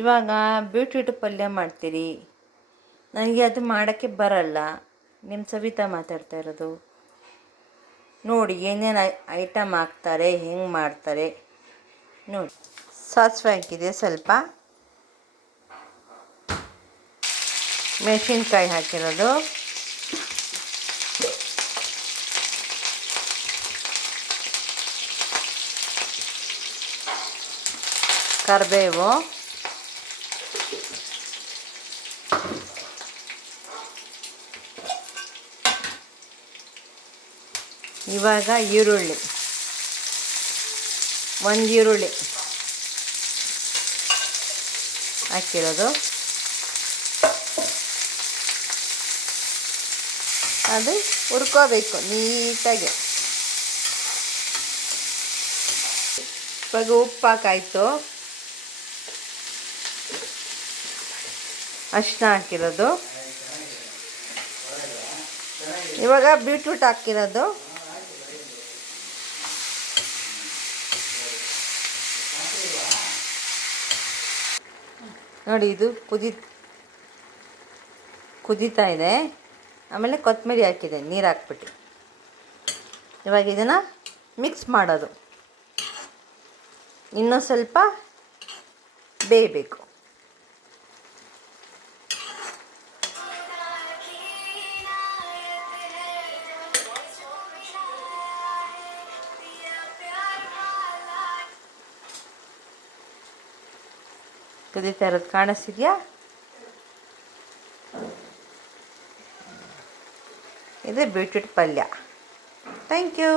ಇವಾಗ ಬೀಟ್ರೂಟ್ ಪಲ್ಯ ಮಾಡ್ತೀರಿ. ನನಗೆ ಅದು ಮಾಡೋಕ್ಕೆ ಬರಲ್ಲ. ನಿಮ್ಮ ಸವಿತಾ ಮಾತಾಡ್ತಾ ಇರೋದು. ನೋಡಿ ಏನೇನು ಐಟಮ್ ಹಾಕ್ತಾರೆ, ಹೆಂಗೆ ಮಾಡ್ತಾರೆ ನೋಡಿ. ಸಾಸಿವೆ ಹಾಕಿದೆ, ಸ್ವಲ್ಪ ಮೆಣಸಿನ್ಕಾಯಿ ಹಾಕಿರೋದು, ಕರಿಬೇವು, ಇವಾಗ ಈರುಳ್ಳಿ, ಒಂದು ಈರುಳ್ಳಿ ಹಾಕಿರೋದು, ಅದು ಹುರ್ಕೋಬೇಕು ನೀಟಾಗಿ. ಇವಾಗ ಉಪ್ಪು ಹಾಕಾಯ್ತು, ಅರಿಶಿನ ಹಾಕಿರೋದು, ಇವಾಗ ಬೀಟ್ರೂಟ್ ಹಾಕಿರೋದು, ನೋಡಿ ಇದು ಕುದೀತಾ ಇದೆ. ಆಮೇಲೆ ಕೊತ್ತಂಬರಿ ಹಾಕಿದೆ, ನೀರು ಹಾಕ್ಬಿಟ್ಟು. ಇವಾಗ ಇದನ್ನು ಮಿಕ್ಸ್ ಮಾಡೋದು, ಇನ್ನೂ ಸ್ವಲ್ಪ ಬೇಯಬೇಕು. ಕುದೀತಾ ಇರೋದು ಕಾಣಿಸ್ತಿದೆಯಾ? ಇದು ಬೀಟ್ರೂಟ್ ಪಲ್ಯ. Thank you.